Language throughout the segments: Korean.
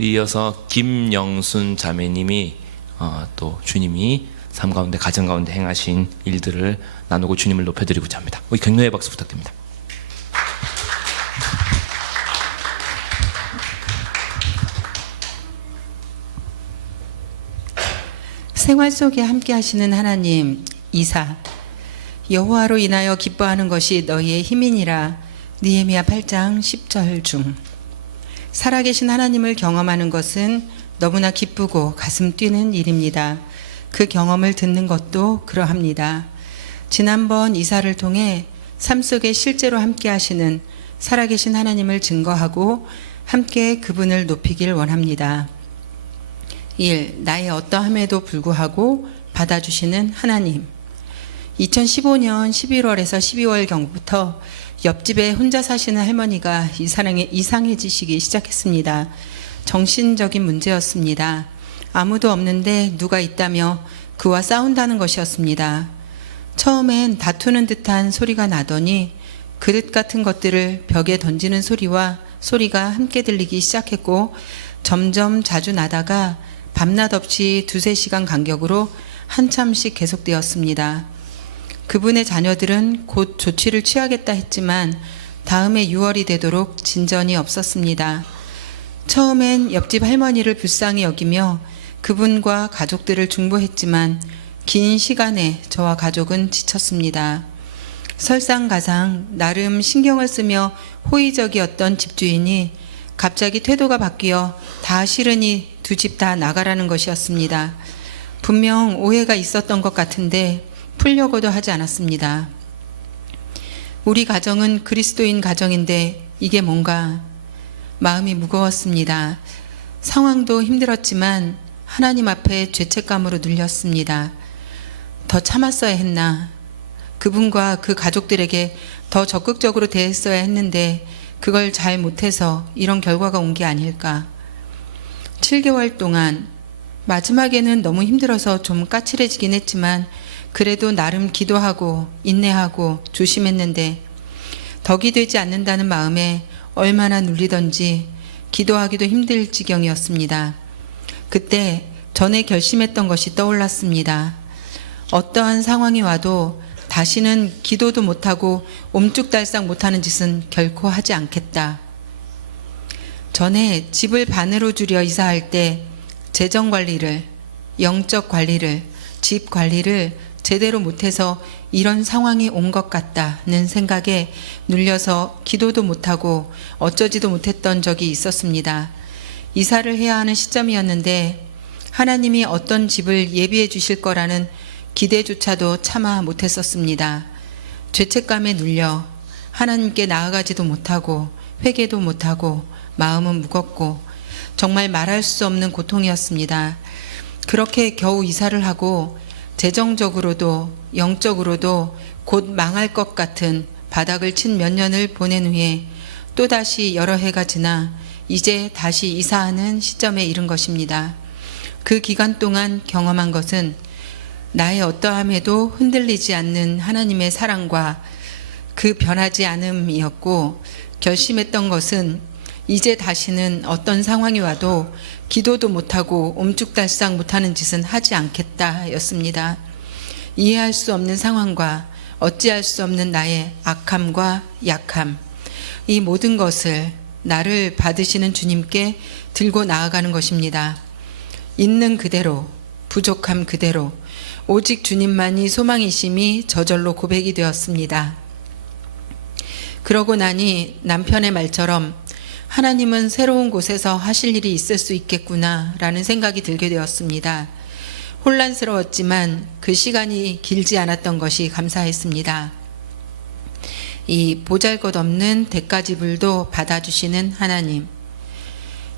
이어서 김영순 자매님이 어, 또 주님이 삶 가운데 가정 가운데 행하신 일들을 나누고 주님을 높여드리고자 합니다. 우리 격려의 박수 부탁드립니다. 생활 속에 함께 하시는 하나님 이사 여호와로 인하여 기뻐하는 것이 너희의 힘이니라 느헤미야 8장 10절 중 살아계신 하나님을 경험하는 것은 너무나 기쁘고 가슴 뛰는 일입니다. 그 경험을 듣는 것도 그러합니다. 지난번 이사를 통해 삶 속에 실제로 함께 하시는 살아계신 하나님을 증거하고 함께 그분을 높이길 원합니다. 1. 나의 어떠함에도 불구하고 받아주시는 하나님. 2015년 11월에서 12월 경부터 옆집에 혼자 사시는 할머니가 이상해, 이상해지시기 시작했습니다. 정신적인 문제였습니다. 아무도 없는데 누가 있다며 그와 싸운다는 것이었습니다. 처음엔 다투는 듯한 소리가 나더니 그릇 같은 것들을 벽에 던지는 소리와 소리가 함께 들리기 시작했고 점점 자주 나다가 밤낮 없이 두세 시간 간격으로 한참씩 계속되었습니다. 그분의 자녀들은 곧 조치를 취하겠다 했지만 다음해 6월이 되도록 진전이 없었습니다. 처음엔 옆집 할머니를 불쌍히 여기며 그분과 가족들을 중보했지만 긴 시간에 저와 가족은 지쳤습니다. 설상가상 나름 신경을 쓰며 호의적이었던 집주인이 갑자기 태도가 바뀌어 다 싫으니 두 집 다 나가라는 것이었습니다. 분명 오해가 있었던 것 같은데 풀려고도 하지 않았습니다. 우리 가정은 그리스도인 가정인데 이게 뭔가 마음이 무거웠습니다. 상황도 힘들었지만 하나님 앞에 죄책감으로 눌렸습니다. 더 참았어야 했나? 그분과 그 가족들에게 더 적극적으로 대했어야 했는데 그걸 잘 못해서 이런 결과가 온 게 아닐까. 7개월 동안 마지막에는 너무 힘들어서 좀 까칠해지긴 했지만 그래도 나름 기도하고 인내하고 조심했는데 덕이 되지 않는다는 마음에 얼마나 눌리던지 기도하기도 힘들 지경이었습니다. 그때 전에 결심했던 것이 떠올랐습니다. 어떠한 상황이 와도 다시는 기도도 못하고 옴쭉달싹 못하는 짓은 결코 하지 않겠다. 전에 집을 반으로 줄여 이사할 때 재정 관리를, 영적 관리를, 집 관리를 제대로 못해서 이런 상황이 온 것 같다는 생각에 눌려서 기도도 못하고 어쩌지도 못했던 적이 있었습니다. 이사를 해야 하는 시점이었는데 하나님이 어떤 집을 예비해 주실 거라는 기대조차도 참아 못했었습니다. 죄책감에 눌려 하나님께 나아가지도 못하고 회개도 못하고 마음은 무겁고 정말 말할 수 없는 고통이었습니다. 그렇게 겨우 이사를 하고 재정적으로도 영적으로도 곧 망할 것 같은 바닥을 친 몇 년을 보낸 후에 또다시 여러 해가 지나 이제 다시 이사하는 시점에 이른 것입니다. 그 기간 동안 경험한 것은 나의 어떠함에도 흔들리지 않는 하나님의 사랑과 그 변하지 않음이었고 결심했던 것은 이제 다시는 어떤 상황이 와도 기도도 못하고 옴쭉달싹 못하는 짓은 하지 않겠다 였습니다. 이해할 수 없는 상황과 어찌할 수 없는 나의 악함과 약함, 이 모든 것을 나를 받으시는 주님께 들고 나아가는 것입니다. 있는 그대로, 부족함 그대로, 오직 주님만이 소망이심이 저절로 고백이 되었습니다. 그러고 나니 남편의 말처럼 하나님은 새로운 곳에서 하실 일이 있을 수 있겠구나 라는 생각이 들게 되었습니다. 혼란스러웠지만 그 시간이 길지 않았던 것이 감사했습니다. 이 보잘 것 없는 대가지불도 받아주시는 하나님.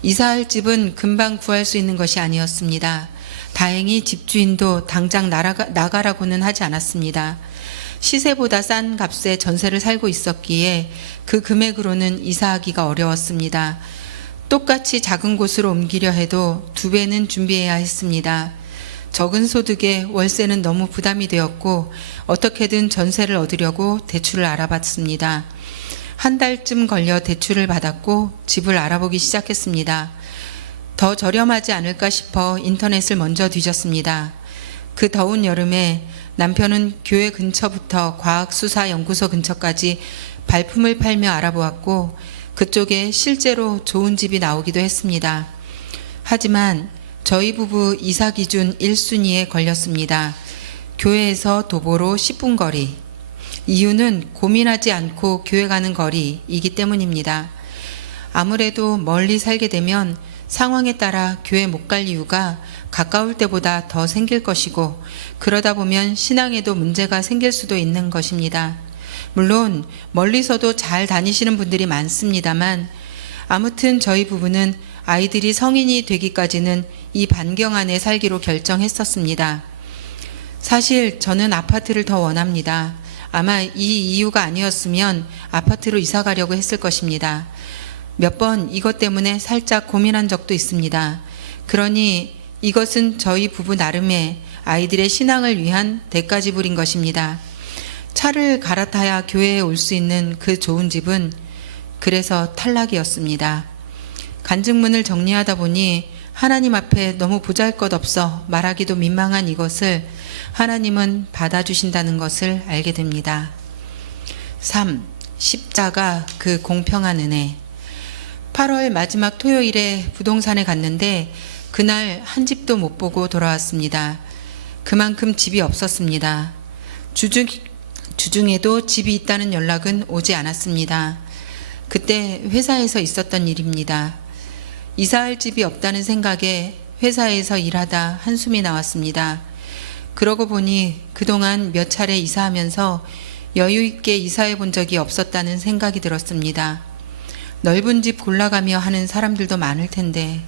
이사할 집은 금방 구할 수 있는 것이 아니었습니다. 다행히 집주인도 당장 나가, 나가라고는 하지 않았습니다. 시세보다 싼 값에 전세를 살고 있었기에 그 금액으로는 이사하기가 어려웠습니다. 똑같이 작은 곳으로 옮기려 해도 두 배는 준비해야 했습니다. 적은 소득에 월세는 너무 부담이 되었고 어떻게든 전세를 얻으려고 대출을 알아봤습니다. 한 달쯤 걸려 대출을 받았고 집을 알아보기 시작했습니다. 더 저렴하지 않을까 싶어 인터넷을 먼저 뒤졌습니다. 그 더운 여름에 남편은 교회 근처부터 과학수사연구소 근처까지 발품을 팔며 알아보았고 그쪽에 실제로 좋은 집이 나오기도 했습니다. 하지만 저희 부부 이사 기준 1순위에 걸렸습니다. 교회에서 도보로 10분 거리. 이유는 고민하지 않고 교회 가는 거리이기 때문입니다. 아무래도 멀리 살게 되면 상황에 따라 교회 못 갈 이유가 가까울 때보다 더 생길 것이고 그러다 보면 신앙에도 문제가 생길 수도 있는 것입니다. 물론 멀리서도 잘 다니시는 분들이 많습니다만 아무튼 저희 부부는 아이들이 성인이 되기까지는 이 반경 안에 살기로 결정했었습니다. 사실 저는 아파트를 더 원합니다. 아마 이 이유가 아니었으면 아파트로 이사 가려고 했을 것입니다. 몇 번 이것 때문에 살짝 고민한 적도 있습니다. 그러니 이것은 저희 부부 나름의 아이들의 신앙을 위한 대가 지불인 것입니다. 차를 갈아타야 교회에 올 수 있는 그 좋은 집은 그래서 탈락이었습니다. 간증문을 정리하다 보니 하나님 앞에 너무 보잘 것 없어 말하기도 민망한 이것을 하나님은 받아주신다는 것을 알게 됩니다. 3. 십자가 그 공평한 은혜. 8월 마지막 토요일에 부동산에 갔는데 그날 한 집도 못 보고 돌아왔습니다. 그만큼 집이 없었습니다. 주중, 주중에도 집이 있다는 연락은 오지 않았습니다. 그때 회사에서 있었던 일입니다. 이사할 집이 없다는 생각에 회사에서 일하다 한숨이 나왔습니다. 그러고 보니 그동안 몇 차례 이사하면서 여유 있게 이사해 본 적이 없었다는 생각이 들었습니다. 넓은 집 골라가며 하는 사람들도 많을 텐데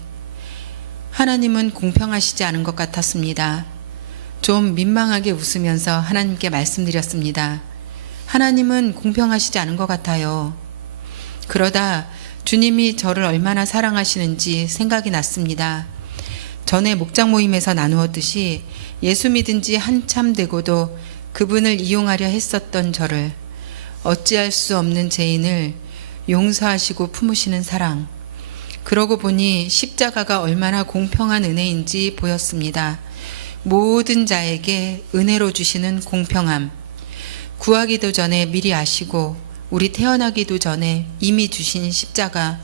하나님은 공평하시지 않은 것 같았습니다. 좀 민망하게 웃으면서 하나님께 말씀드렸습니다. 하나님은 공평하시지 않은 것 같아요. 그러다 주님이 저를 얼마나 사랑하시는지 생각이 났습니다. 전에 목장 모임에서 나누었듯이 예수 믿은 지 한참 되고도 그분을 이용하려 했었던 저를 어찌할 수 없는 죄인을 용서하시고 품으시는 사랑. 그러고 보니 십자가가 얼마나 공평한 은혜인지 보였습니다. 모든 자에게 은혜로 주시는 공평함. 구하기도 전에 미리 아시고 우리 태어나기도 전에 이미 주신 십자가.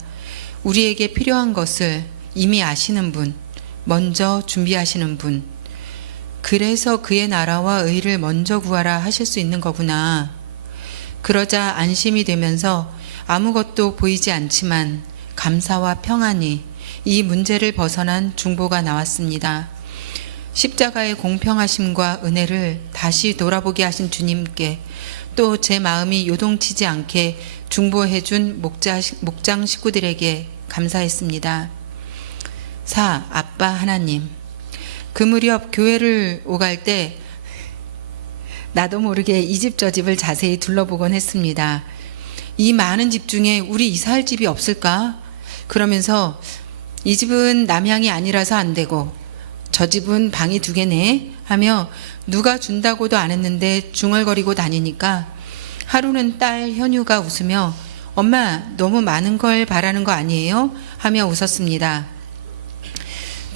우리에게 필요한 것을 이미 아시는 분. 먼저 준비하시는 분. 그래서 그의 나라와 의를 먼저 구하라 하실 수 있는 거구나. 그러자 안심이 되면서 아무것도 보이지 않지만 감사와 평안이 이 문제를 벗어난 중보가 나왔습니다. 십자가의 공평하심과 은혜를 다시 돌아보게 하신 주님께 또 제 마음이 요동치지 않게 중보해 준 목자, 목장 식구들에게 감사했습니다. 4. 아빠 하나님. 그 무렵 교회를 오갈 때 나도 모르게 이 집 저 집을 자세히 둘러보곤 했습니다. 이 많은 집 중에 우리 이사할 집이 없을까? 그러면서 이 집은 남향이 아니라서 안 되고 저 집은 방이 두 개네 하며 누가 준다고도 안 했는데 중얼거리고 다니니까 하루는 딸 현유가 웃으며 엄마 너무 많은 걸 바라는 거 아니에요? 하며 웃었습니다.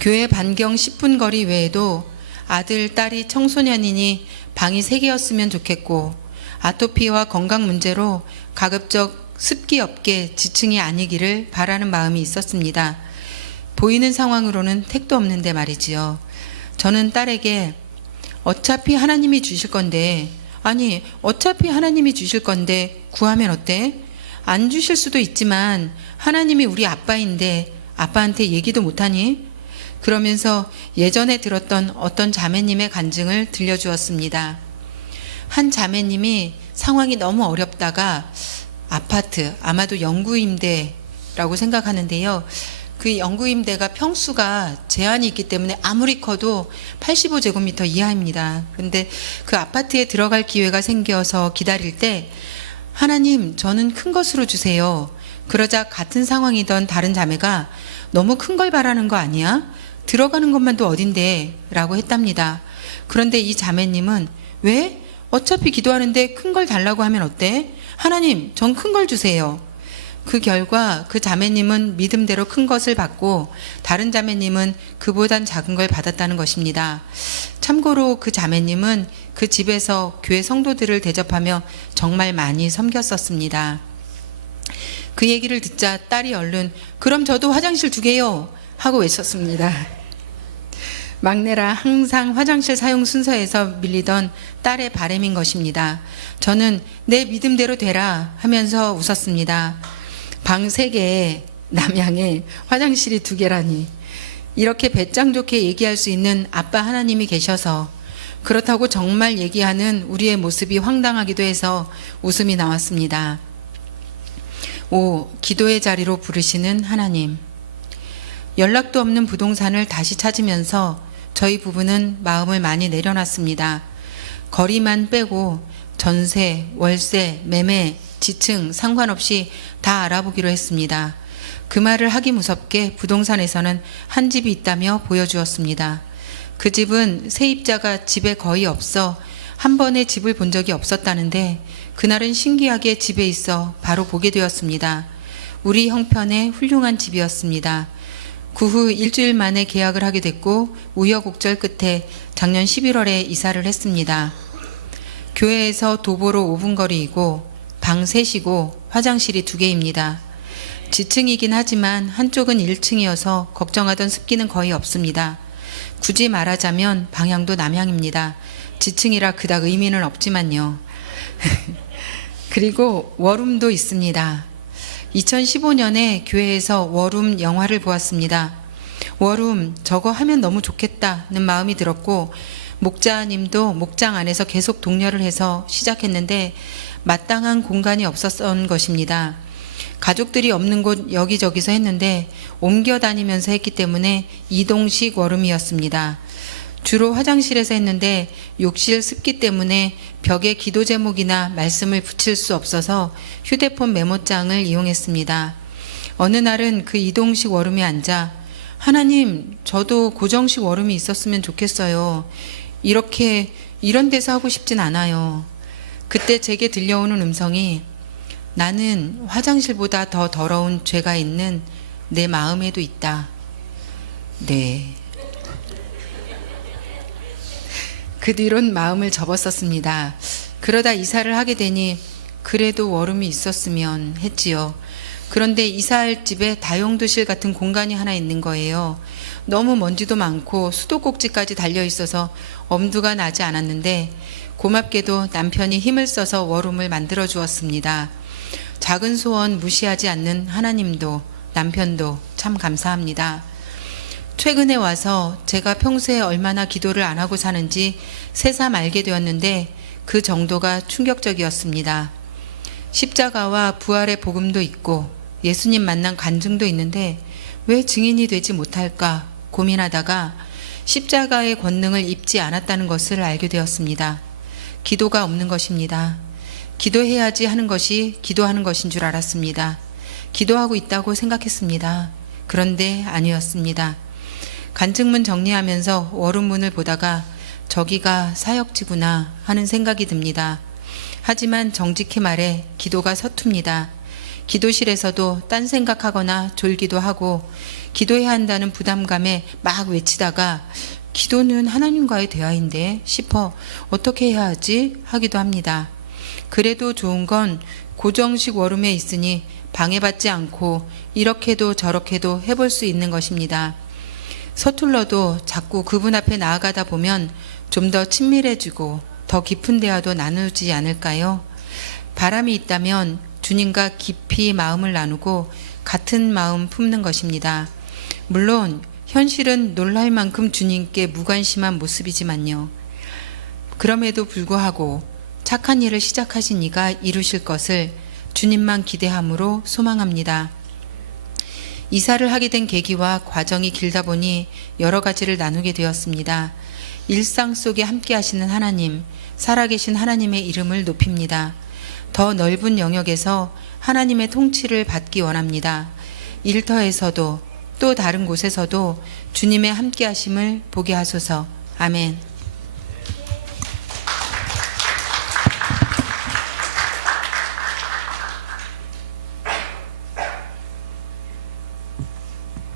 교회 반경 10분 거리 외에도 아들, 딸이 청소년이니 방이 3개였으면 좋겠고 아토피와 건강 문제로 가급적 습기 없게 지층이 아니기를 바라는 마음이 있었습니다. 보이는 상황으로는 택도 없는데 말이지요. 저는 딸에게 어차피 하나님이 주실 건데, 아니, 어차피 하나님이 주실 건데 구하면 어때? 안 주실 수도 있지만 하나님이 우리 아빠인데 아빠한테 얘기도 못하니? 그러면서 예전에 들었던 어떤 자매님의 간증을 들려주었습니다. 한 자매님이 상황이 너무 어렵다가 아파트, 아마도 영구임대라고 생각하는데요. 그 영구임대가 평수가 제한이 있기 때문에 아무리 커도 85제곱미터 이하입니다. 근데 그 아파트에 들어갈 기회가 생겨서 기다릴 때 하나님, 저는 큰 것으로 주세요. 그러자 같은 상황이던 다른 자매가 너무 큰 걸 바라는 거 아니야? 들어가는 것만도 어딘데? 라고 했답니다. 그런데 이 자매님은 왜? 어차피 기도하는데 큰 걸 달라고 하면 어때? 하나님, 전 큰 걸 주세요. 그 결과 그 자매님은 믿음대로 큰 것을 받고 다른 자매님은 그보단 작은 걸 받았다는 것입니다. 참고로 그 자매님은 그 집에서 교회 성도들을 대접하며 정말 많이 섬겼었습니다. 그 얘기를 듣자 딸이 얼른 그럼 저도 화장실 두 개요 하고 외쳤습니다. 막내라 항상 화장실 사용 순서에서 밀리던 딸의 바램인 것입니다. 저는 내 믿음대로 되라 하면서 웃었습니다. 방 세 개에 남양에 화장실이 두 개라니. 이렇게 배짱 좋게 얘기할 수 있는 아빠 하나님이 계셔서 그렇다고 정말 얘기하는 우리의 모습이 황당하기도 해서 웃음이 나왔습니다. 5. 기도의 자리로 부르시는 하나님. 연락도 없는 부동산을 다시 찾으면서 저희 부부는 마음을 많이 내려놨습니다. 거리만 빼고 전세, 월세, 매매, 지층 상관없이 다 알아보기로 했습니다. 그 말을 하기 무섭게 부동산에서는 한 집이 있다며 보여주었습니다. 그 집은 세입자가 집에 거의 없어 한 번에 집을 본 적이 없었다는데 그날은 신기하게 집에 있어 바로 보게 되었습니다. 우리 형편의 훌륭한 집이었습니다. 그 후 일주일 만에 계약을 하게 됐고 우여곡절 끝에 작년 11월에 이사를 했습니다. 교회에서 도보로 5분 거리이고 방 셋이고 화장실이 두 개입니다. 지층이긴 하지만 한쪽은 1층이어서 걱정하던 습기는 거의 없습니다. 굳이 말하자면 방향도 남향입니다. 지층이라 그닥 의미는 없지만요. 그리고 워룸도 있습니다. 2015년에 교회에서 워룸 영화를 보았습니다. 워룸 저거 하면 너무 좋겠다는 마음이 들었고 목자님도 목장 안에서 계속 독려를 해서 시작했는데 마땅한 공간이 없었던 것입니다. 가족들이 없는 곳 여기저기서 했는데 옮겨 다니면서 했기 때문에 이동식 워룸이었습니다. 주로 화장실에서 했는데 욕실 습기 때문에 벽에 기도 제목이나 말씀을 붙일 수 없어서 휴대폰 메모장을 이용했습니다. 어느 날은 그 이동식 워룸에 앉아 하나님, 저도 고정식 워룸이 있었으면 좋겠어요. 이렇게 이런 데서 하고 싶진 않아요. 그때 제게 들려오는 음성이 나는 화장실보다 더 더러운 죄가 있는 내 마음에도 있다. 네. 그 뒤론 마음을 접었었습니다. 그러다 이사를 하게 되니 그래도 워룸이 있었으면 했지요. 그런데 이사할 집에 다용도실 같은 공간이 하나 있는 거예요. 너무 먼지도 많고 수도꼭지까지 달려 있어서 엄두가 나지 않았는데 고맙게도 남편이 힘을 써서 워룸을 만들어 주었습니다. 작은 소원 무시하지 않는 하나님도 남편도 참 감사합니다. 최근에 와서 제가 평소에 얼마나 기도를 안 하고 사는지 새삼 알게 되었는데 그 정도가 충격적이었습니다. 십자가와 부활의 복음도 있고 예수님 만난 간증도 있는데 왜 증인이 되지 못할까 고민하다가 십자가의 권능을 입지 않았다는 것을 알게 되었습니다. 기도가 없는 것입니다. 기도해야지 하는 것이 기도하는 것인 줄 알았습니다. 기도하고 있다고 생각했습니다. 그런데 아니었습니다. 간증문 정리하면서 월음문을 보다가 저기가 사역지구나 하는 생각이 듭니다. 하지만 정직히 말해 기도가 서툽니다. 기도실에서도 딴 생각하거나 졸기도 하고 기도해야 한다는 부담감에 막 외치다가 기도는 하나님과의 대화인데 싶어 어떻게 해야 하지 하기도 합니다. 그래도 좋은 건 고정식 워룸에 있으니 방해받지 않고 이렇게도 저렇게도 해볼 수 있는 것입니다. 서툴러도 자꾸 그분 앞에 나아가다 보면 좀 더 친밀해지고 더 깊은 대화도 나누지 않을까요? 바람이 있다면 주님과 깊이 마음을 나누고 같은 마음 품는 것입니다. 물론 현실은 놀랄 만큼 주님께 무관심한 모습이지만요. 그럼에도 불구하고 착한 일을 시작하신 이가 이루실 것을 주님만 기대함으로 소망합니다. 이사를 하게 된 계기와 과정이 길다 보니 여러 가지를 나누게 되었습니다. 일상 속에 함께 하시는 하나님, 살아계신 하나님의 이름을 높입니다. 더 넓은 영역에서 하나님의 통치를 받기 원합니다. 일터에서도 또 다른 곳에서도 주님의 함께 하심을 보게 하소서. 아멘.